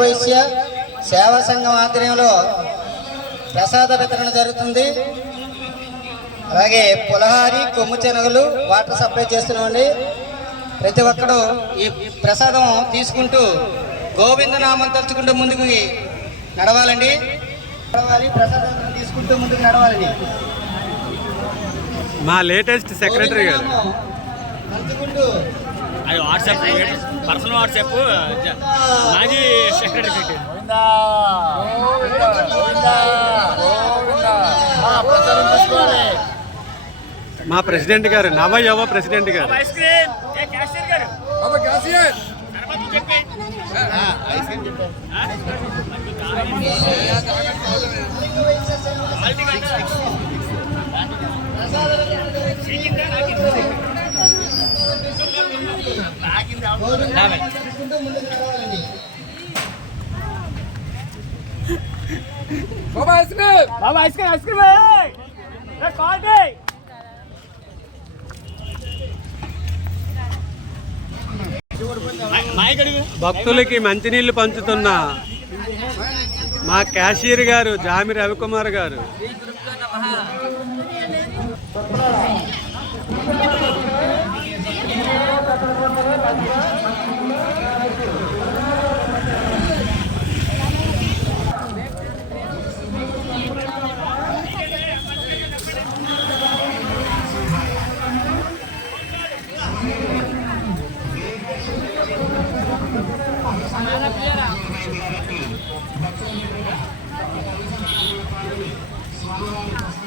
వైశ్య సేవా సంఘం ఆధ్వర్యంలో ప్రసాద వితరణ జరుగుతుంది. అలాగే పులహారి, కొమ్ము శనగలు, వాటర్ సప్లై చేస్తున్నామండి. ప్రతి ఒక్కరూ ఈ ప్రసాదం తీసుకుంటూ గోవిందనామం తలుచుకుంటూ ముందుకు నడవాలండి. ప్రసాదం తీసుకుంటూ ముందుకు నడవాలండి. మా లేటెస్ట్ సెక్రటరీ గారు తలుచుకుంటూ అది వాట్సాప్ పర్సనల్ వాట్సాప్ మాజీ సెక్రటరీ మా ప్రెసిడెంట్ గారు, నవ యువ ప్రెసిడెంట్ గారు. బాబా ఐస్ క్రీమ్ భక్తులకి మంచినీళ్లు పంచుతున్న మా క్యాషియర్ గారు జామి రవికుమార్ గారు. Swallow